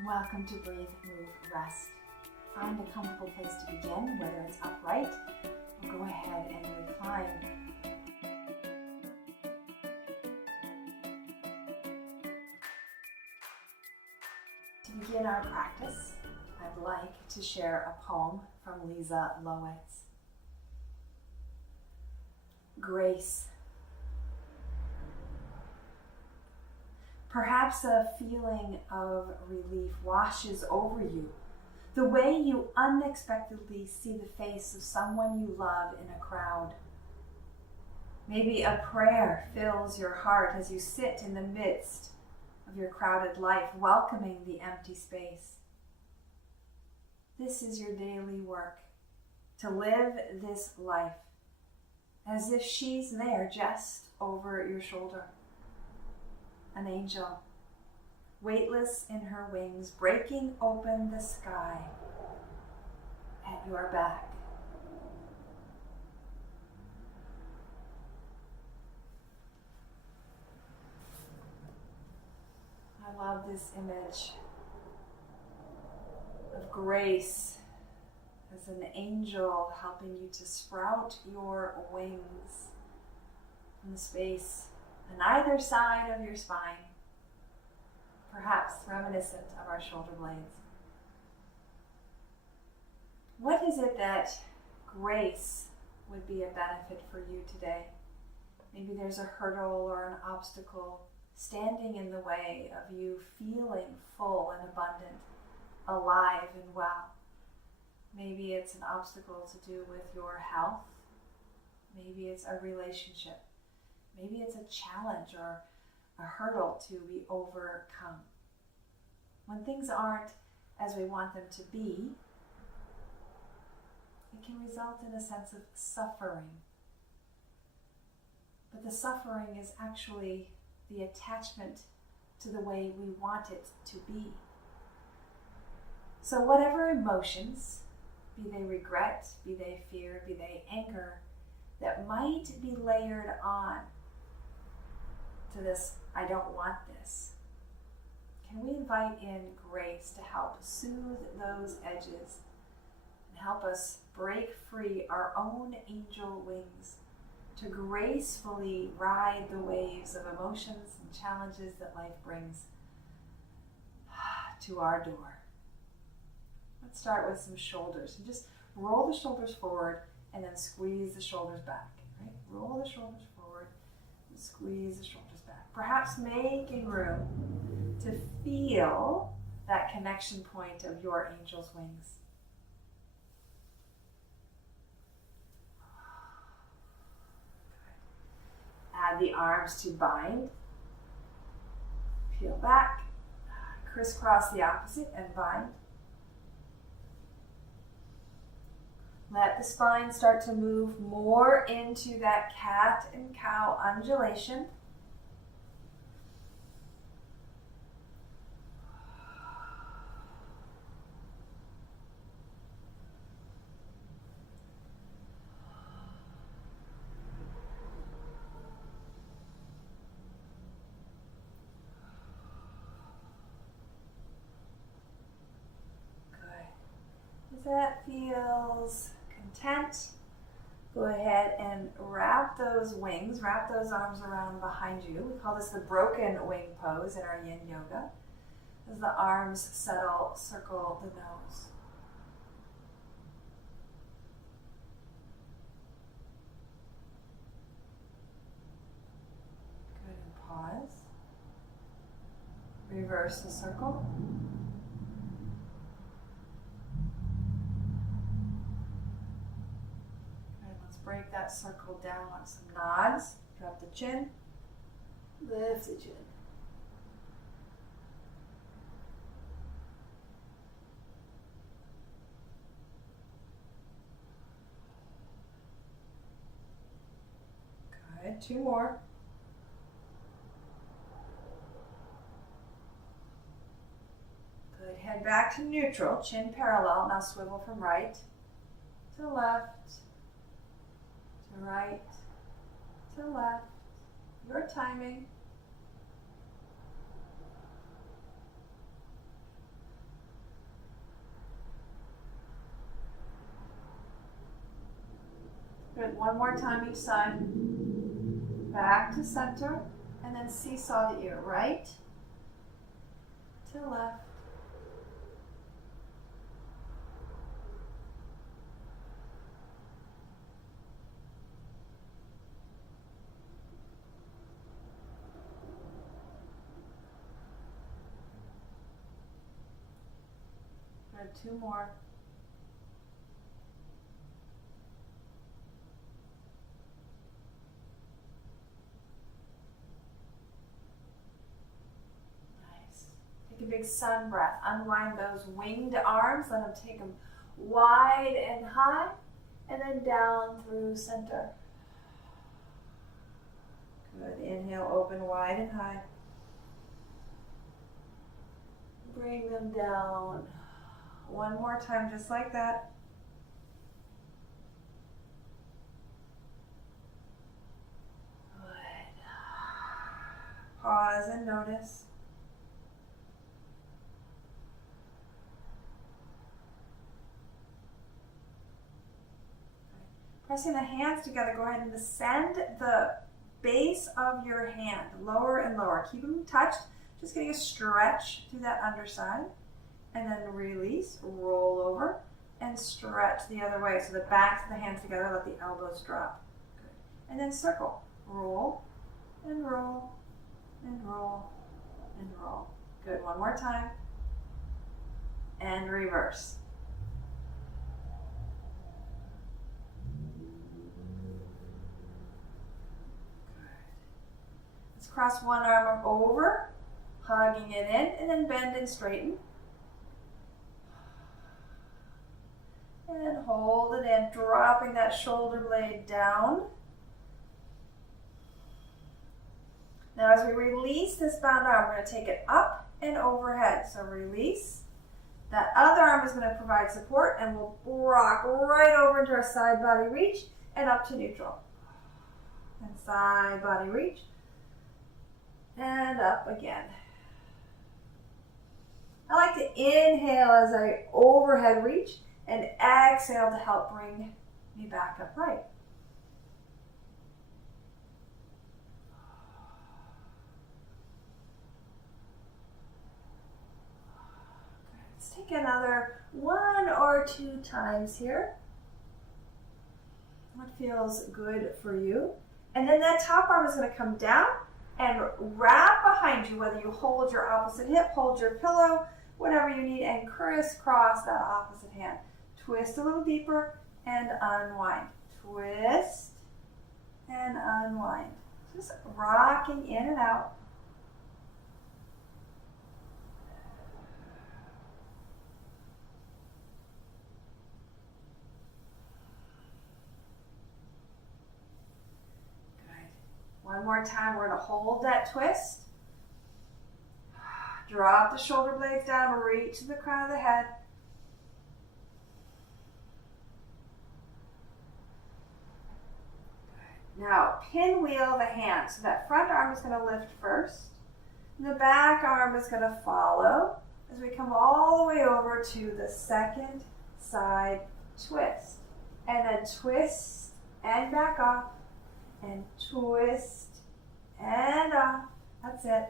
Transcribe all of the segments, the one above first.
Welcome to Breathe, Move, Rest. Find a comfortable place to begin, whether it's upright or go ahead and recline. To begin our practice, I'd like to share a poem from Lisa Lowitz. Grace. Perhaps a feeling of relief washes over you, the way you unexpectedly see the face of someone you love in a crowd. Maybe a prayer fills your heart as you sit in the midst of your crowded life, welcoming the empty space. This is your daily work, to live this life as if she's there just over your shoulder. An angel, weightless in her wings, breaking open the sky at your back. I love this image of grace as an angel helping you to sprout your wings in the space on either side of your spine, perhaps reminiscent of our shoulder blades. What is it that grace would be a benefit for you today? Maybe there's a hurdle or an obstacle standing in the way of you feeling full and abundant, alive and well. Maybe it's an obstacle to do with your health. Maybe it's a relationship. Maybe it's a challenge or a hurdle to be overcome. When things aren't as we want them to be, it can result in a sense of suffering. But the suffering is actually the attachment to the way we want it to be. So whatever emotions, be they regret, be they fear, be they anger, that might be layered on to this, I don't want this. Can we invite in grace to help soothe those edges and help us break free our own angel wings to gracefully ride the waves of emotions and challenges that life brings to our door? Let's start with some shoulders. And just roll the shoulders forward and then squeeze the shoulders back. Right? Roll the shoulders forward and squeeze the shoulders back. Perhaps making room to feel that connection point of your angel's wings. Add the arms to bind. Peel back. Crisscross the opposite and bind. Let the spine start to move more into that cat and cow undulation. Good. As that feels content, go ahead and wrap those wings, wrap those arms around behind you. We call this the broken wing pose in our yin yoga. As the arms settle, circle the nose. Good, and pause. Reverse the circle. Break that circle down on some nods. Drop the chin. Lift the chin. Good. Two more. Good. Head back to neutral. Chin parallel. Now swivel from right to left. To right, to left, your timing. Good. One more time each side. Back to center. And then seesaw the ear. Right to left. Good. Two more. Take a big sun breath. Unwind those winged arms. Let them take them wide and high. And then down through center. Good. Inhale, open wide and high. Bring them down. One more time, just like that. Good. Pause and notice. Pressing the hands together, go ahead and descend the base of your hand, lower and lower. Keep them touched, just getting a stretch through that underside. And then release, roll over, and stretch the other way. So the backs of the hands together, let the elbows drop. Good. And then circle, roll, and roll, and roll, and roll. Good, one more time. And reverse. Cross one arm over, hugging it in, and then bend and straighten. And then hold it in, dropping that shoulder blade down. Now as we release this bound arm, we're going to take it up and overhead. So release. That other arm is going to provide support, and we'll rock right over into our side body reach and up to neutral. And side body reach. And up again. I like to inhale as I overhead reach and exhale to help bring me back upright. Let's take another 1 or 2 times here. What feels good for you? And then that top arm is going to come down and wrap behind you, whether you hold your opposite hip, hold your pillow, whatever you need, and crisscross that opposite hand. Twist a little deeper and unwind. Twist and unwind. Just rocking in and out. One more time, we're going to hold that twist. Drop the shoulder blades down, reach to the crown of the head. Now, pinwheel the hands. So that front arm is going to lift first. And the back arm is going to follow as we come all the way over to the second side twist. And then twist and back off. And twist and off. That's it.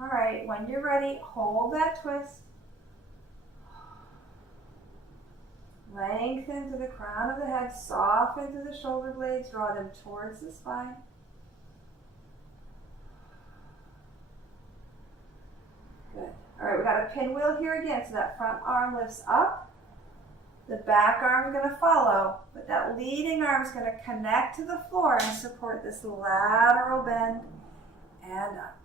All right, when you're ready, hold that twist. Lengthen to the crown of the head, soften to the shoulder blades, draw them towards the spine. Good. All right, we got a pinwheel here again, so that front arm lifts up. The back arm is going to follow, but that leading arm is going to connect to the floor and support this lateral bend and up.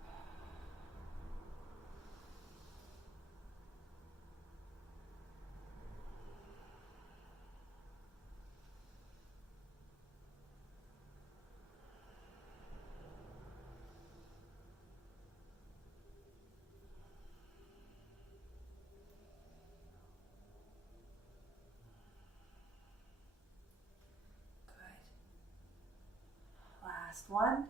Last one.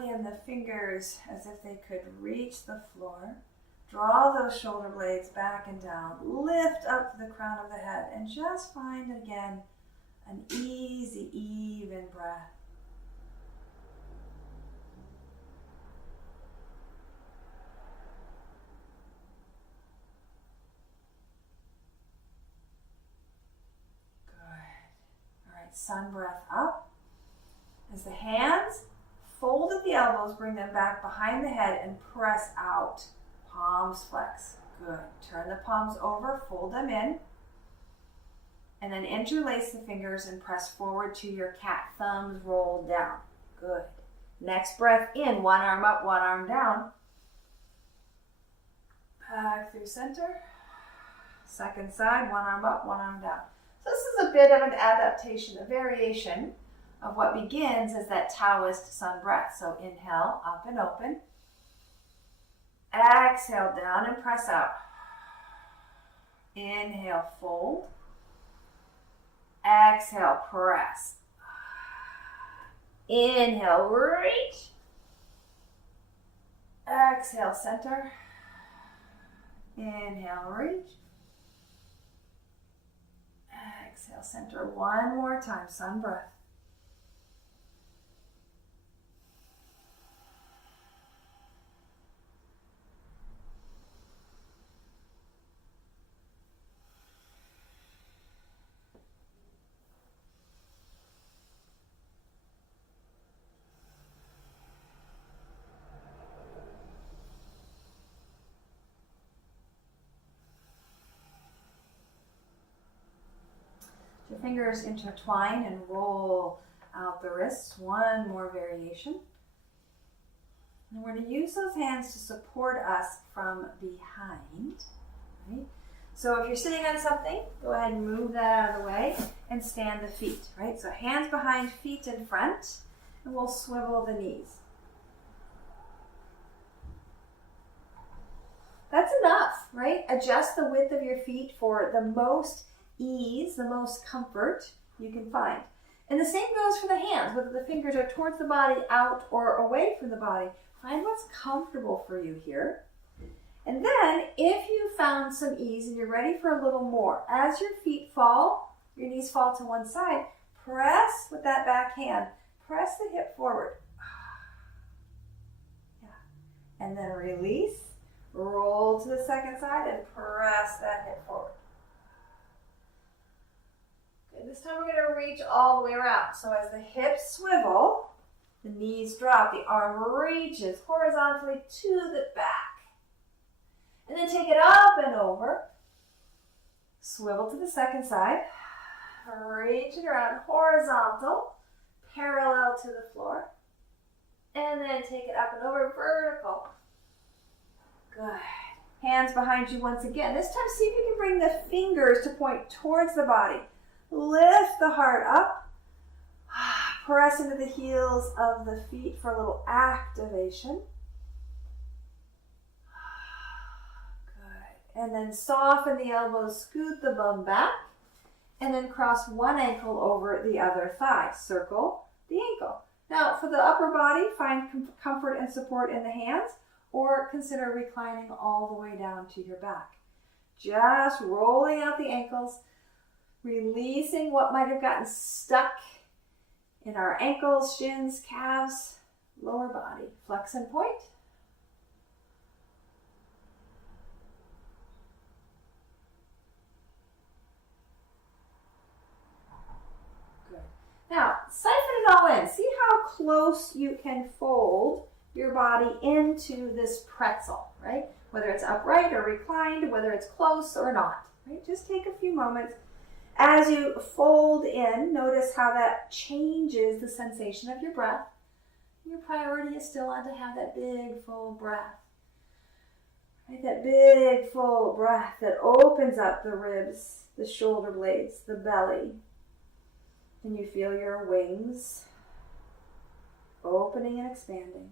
plug in the fingers as if they could reach the floor. Draw those shoulder blades back and down. Lift up to the crown of the head and just find again an easy, even breath. Good. All right, sun breath up. As the hands fold at the elbows, bring them back behind the head and press out. Palms flex. Good. Turn the palms over, fold them in. And then interlace the fingers and press forward to your cat. Thumbs roll down. Good. Next breath in, one arm up, one arm down. Back through center. Second side, one arm up, one arm down. So this is a bit of an adaptation, a variation of what begins as that Taoist sun breath. So inhale, up and open. Exhale, down and press out. Inhale, fold. Exhale, press. Inhale, reach. Exhale, center. Inhale, reach. Exhale, center. One more time, sun breath. Your fingers intertwine and roll out the wrists. One more variation. And we're going to use those hands to support us from behind. Right? So if you're sitting on something, go ahead and move that out of the way and stand the feet. Right? So hands behind, feet in front, and we'll swivel the knees. That's enough, right? Adjust the width of your feet for the most ease, the most comfort you can find. And the same goes for the hands, whether the fingers are towards the body, out, or away from the body. Find what's comfortable for you here. And then, if you found some ease and you're ready for a little more, as your feet fall, your knees fall to one side, press with that back hand. Press the hip forward. Yeah. And then release. Roll to the second side and press that hip forward. Okay, this time we're going to reach all the way around. So as the hips swivel, the knees drop, the arm reaches horizontally to the back. And then take it up and over. Swivel to the second side. Reach it around horizontal, parallel to the floor. And then take it up and over, vertical. Good. Hands behind you once again. This time, see if you can bring the fingers to point towards the body. Lift the heart up. Press into the heels of the feet for a little activation. Good. And then soften the elbows, scoot the bum back, and then cross one ankle over the other thigh. Circle the ankle. Now, for the upper body, find comfort and support in the hands, or consider reclining all the way down to your back. Just rolling out the ankles, releasing what might have gotten stuck in our ankles, shins, calves, lower body. Flex and point. Good. Now, siphon it all in. See how close you can fold your body into this pretzel, right? Whether it's upright or reclined, whether it's close or not, right? Just take a few moments. As you fold in, notice how that changes the sensation of your breath. Your priority is still on to have that big, full breath. Right? That big, full breath that opens up the ribs, the shoulder blades, the belly. And you feel your wings opening and expanding.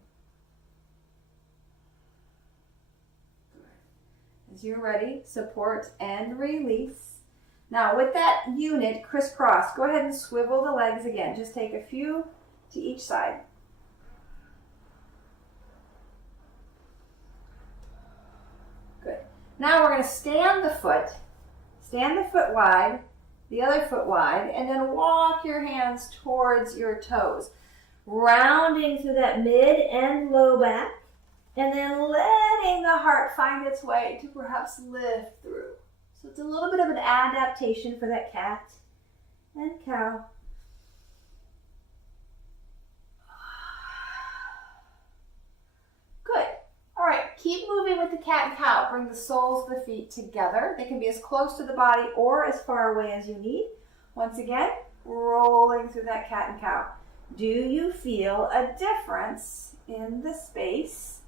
As you're ready, support and release. Now with that unit crisscross, go ahead and swivel the legs again. Just take a few to each side. Now we're going to stand the foot wide, the other foot wide, and then walk your hands towards your toes, rounding through that mid and low back, and then letting the heart find its way to perhaps lift through. So it's a little bit of an adaptation for that cat and cow. Good. All right, keep moving with the cat and cow. Bring the soles of the feet together. They can be as close to the body or as far away as you need. Once again, rolling through that cat and cow. Do you feel a difference in the space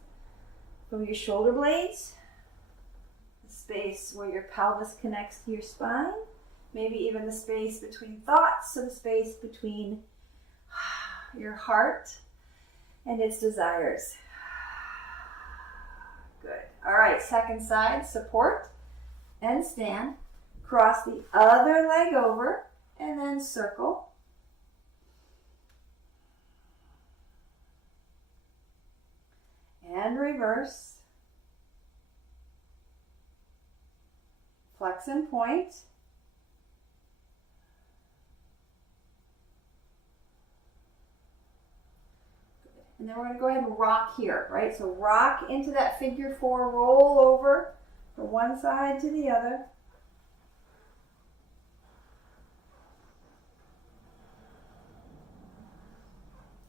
from your shoulder blades? The space where your pelvis connects to your spine? Maybe even the space between thoughts, so the space between your heart and its desires. Good. All right, second side, support and stand. Cross the other leg over and then circle. And reverse. Flex and point. And then we're going to go ahead and rock here, right? So rock into that figure 4, roll over from one side to the other.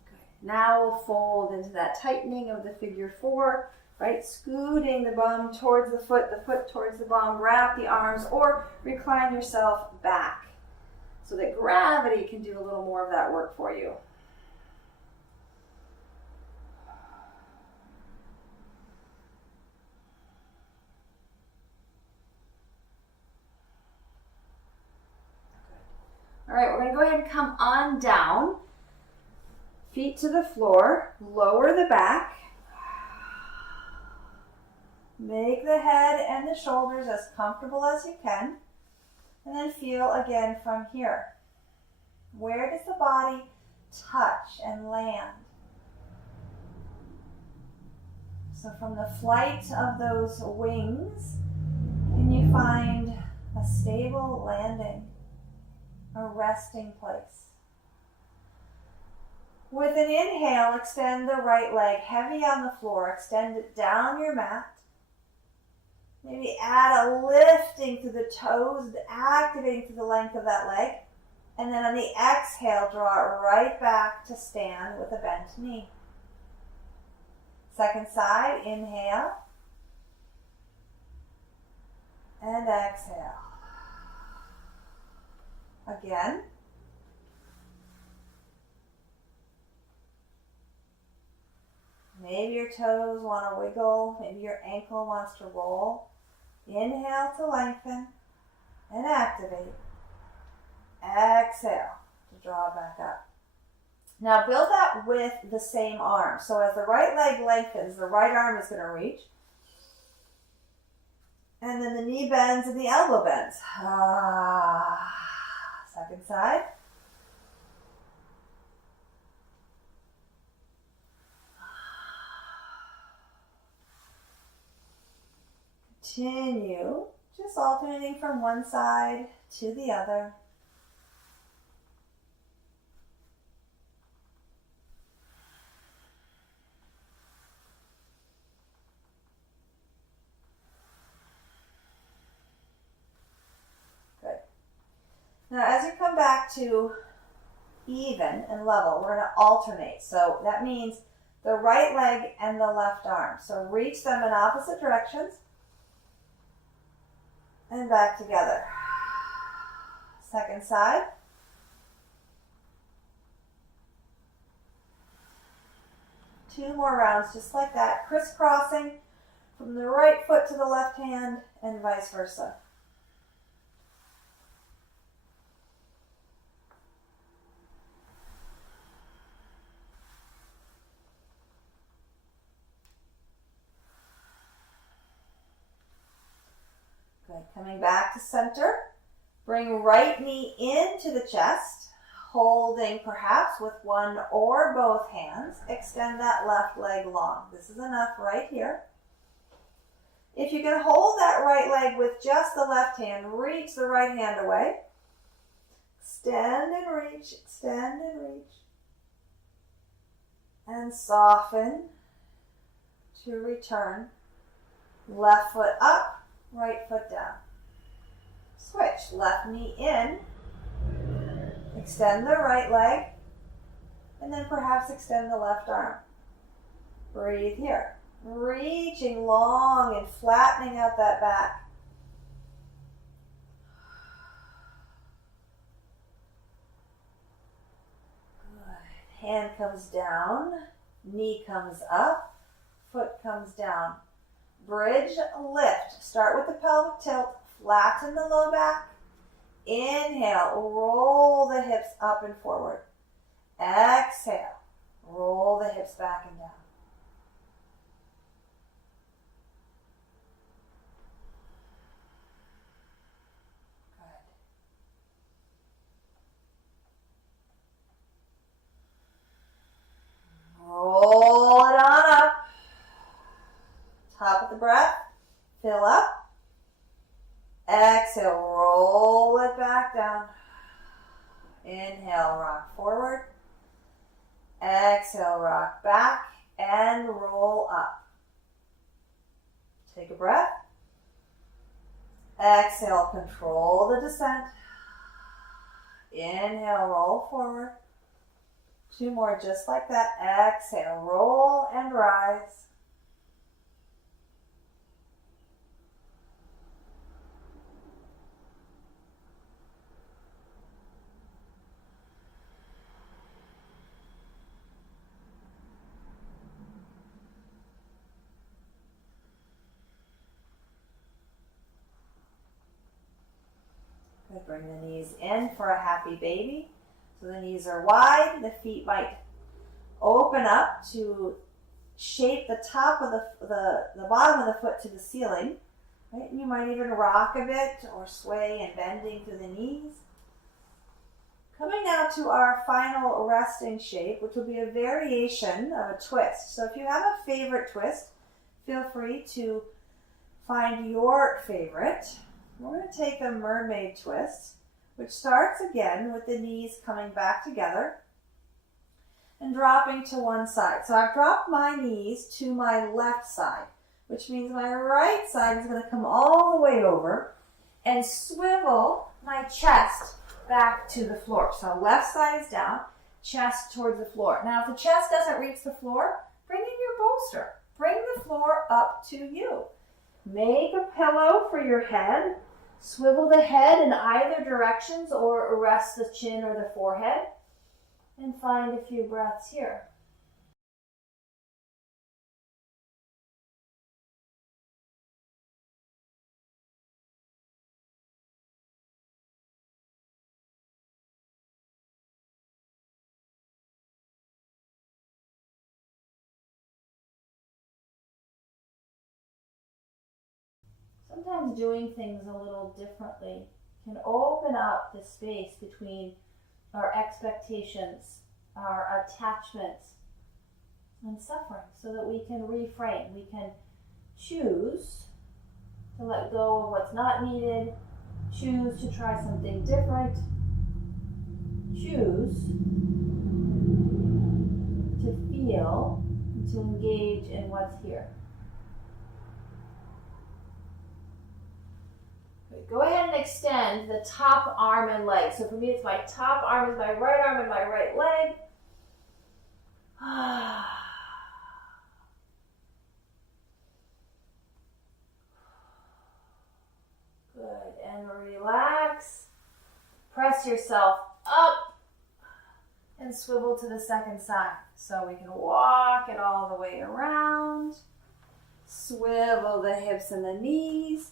Good. Now we'll fold into that tightening of the figure 4, right? Scooting the bum towards the foot towards the bum, wrap the arms, or recline yourself back so that gravity can do a little more of that work for you. All right, we're going to go ahead and come on down. Feet to the floor, lower the back. Make the head and the shoulders as comfortable as you can. And then feel again from here. Where does the body touch and land? So from the flight of those wings, can you find a stable landing? A resting place. With an inhale, extend the right leg heavy on the floor. Extend it down your mat. Maybe add a lifting through the toes, activating through the length of that leg. And then on the exhale, draw it right back to stand with a bent knee. Second side, inhale. And exhale. Again. Maybe your toes want to wiggle. Maybe your ankle wants to roll. Inhale to lengthen and activate. Exhale to draw back up. Now build that with the same arm. So as the right leg lengthens, the right arm is going to reach. And then the knee bends and the elbow bends. Second side. Continue, just alternating from one side to the other. Good. Now as you come back to even and level, we're going to alternate. So that means the right leg and the left arm. So reach them in opposite directions. And back together. Second side. Two more rounds just like that, crisscrossing from the right foot to the left hand and vice versa. Good. Coming back to center. Bring right knee into the chest, holding perhaps with one or both hands. Extend that left leg long. This is enough right here. If you can hold that right leg with just the left hand, reach the right hand away. Extend and reach, extend and reach. And soften to return. Left foot up, right foot down. Switch, left knee in. Extend the right leg. And then perhaps extend the left arm. Breathe here. Reaching long and flattening out that back. Good. Hand comes down, knee comes up, foot comes down. Bridge, lift. Start with the pelvic tilt, flatten the low back. Inhale, roll the hips up and forward. Exhale, roll the hips back and down. Roll it on up. Top of the breath. Fill up. Exhale, roll it back down. Inhale, rock forward. Exhale, rock back and roll up. Take a breath. Exhale, control the descent. Inhale, roll forward. 2 more just like that. Exhale, roll and rise. Good. Bring the knees in for a happy baby. So the knees are wide, the feet might open up to shape the top of the bottom of the foot to the ceiling. Right? And you might even rock a bit or sway and bending through the knees. Coming now to our final resting shape, which will be a variation of a twist. So if you have a favorite twist, feel free to find your favorite. We're going to take the mermaid twist, which starts again with the knees coming back together and dropping to one side. So I've dropped my knees to my left side, which means my right side is going to come all the way over and swivel my chest back to the floor. So left side is down, chest towards the floor. Now if the chest doesn't reach the floor, bring in your bolster. Bring the floor up to you. Make a pillow for your head. Swivel the head in either directions or rest the chin or the forehead. And find a few breaths here. Sometimes doing things a little differently can open up the space between our expectations, our attachments, and suffering so that we can reframe. We can choose to let go of what's not needed, choose to try something different, choose to feel and to engage in what's here. Go ahead and extend the top arm and leg. So for me, it's my top arm is my right arm and my right leg. Good. And relax. Press yourself up and swivel to the second side. So we can walk it all the way around. Swivel the hips and the knees.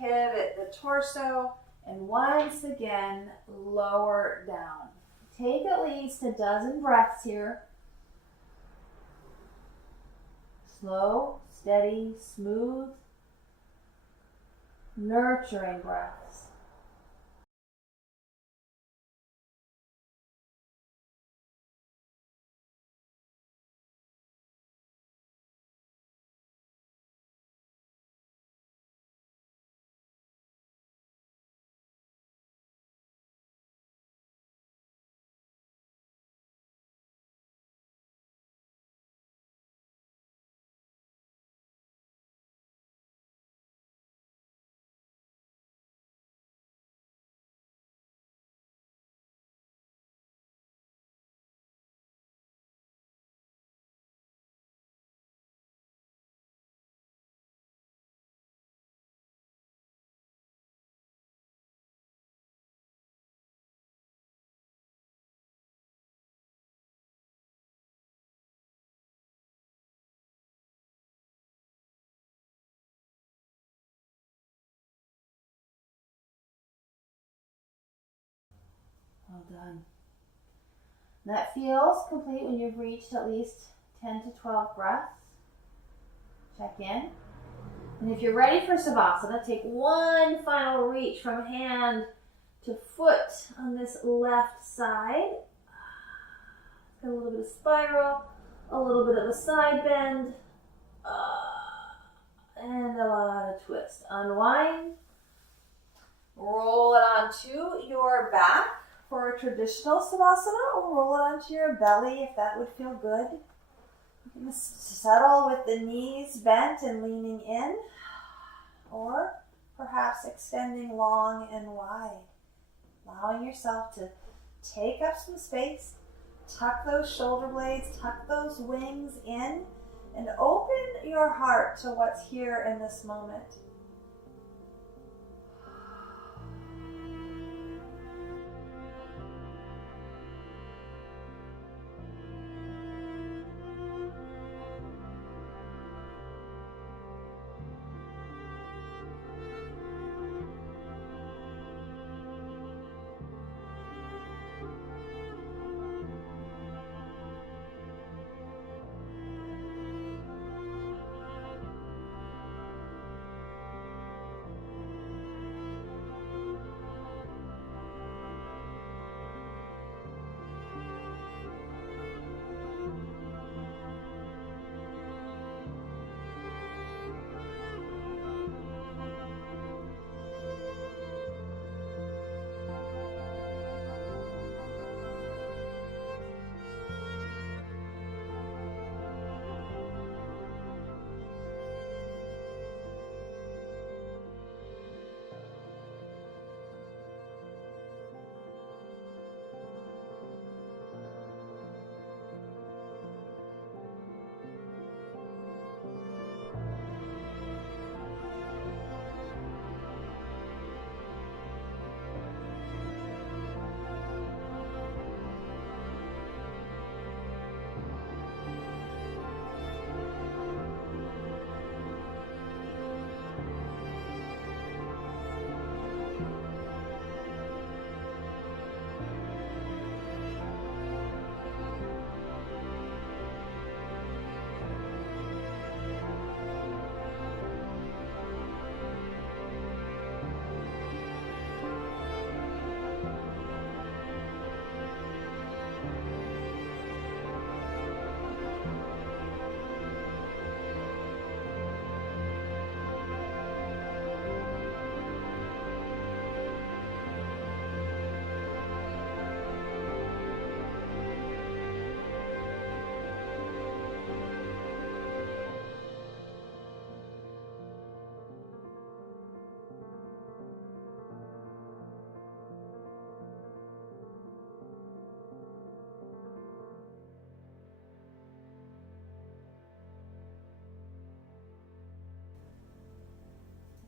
Pivot the torso, and once again, lower down. Take at least a dozen breaths here. Slow, steady, smooth, nurturing breaths. done. That feels complete when you've reached at least 10 to 12 breaths. Check in. And if you're ready for Savasana, take one final reach from hand to foot on this left side. Got a little bit of spiral, a little bit of a side bend, and a lot of twist. Unwind. Roll it onto your back for a traditional Savasana, or roll it onto your belly if that would feel good. You can settle with the knees bent and leaning in, or perhaps extending long and wide, allowing yourself to take up some space, tuck those shoulder blades, tuck those wings in, and open your heart to what's here in this moment.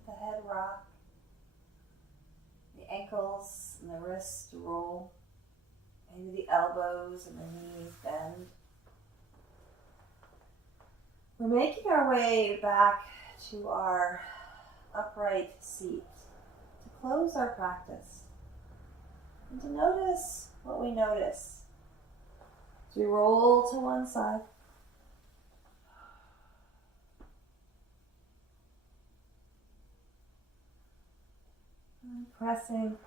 The head rock, the ankles and the wrists roll, maybe the elbows and the knees bend. We're making our way back to our upright seat to close our practice and to notice what we notice as we roll to one side. Pressing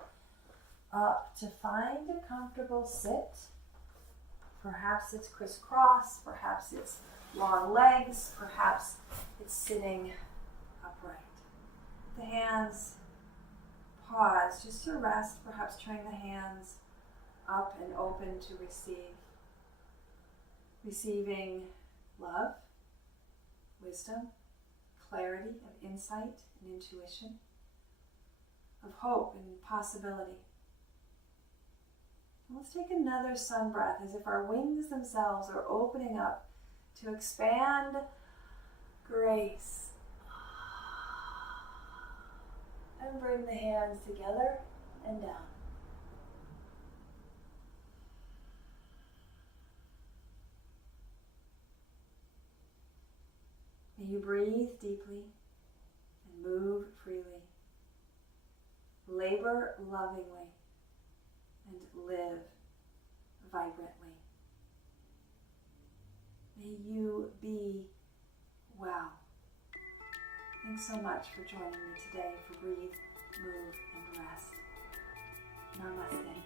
up to find a comfortable sit. Perhaps it's crisscross, perhaps it's long legs, perhaps it's sitting upright. The hands pause just to rest, perhaps turning the hands up and open to receive. Receiving love, wisdom, clarity of insight and intuition, of hope and possibility. Let's take another sun breath as if our wings themselves are opening up to expand grace. And bring the hands together and down. May you breathe deeply and move freely. Labor lovingly and live vibrantly. May you be well. Thanks so much for joining me today for Breathe, Move, and Rest. Namaste.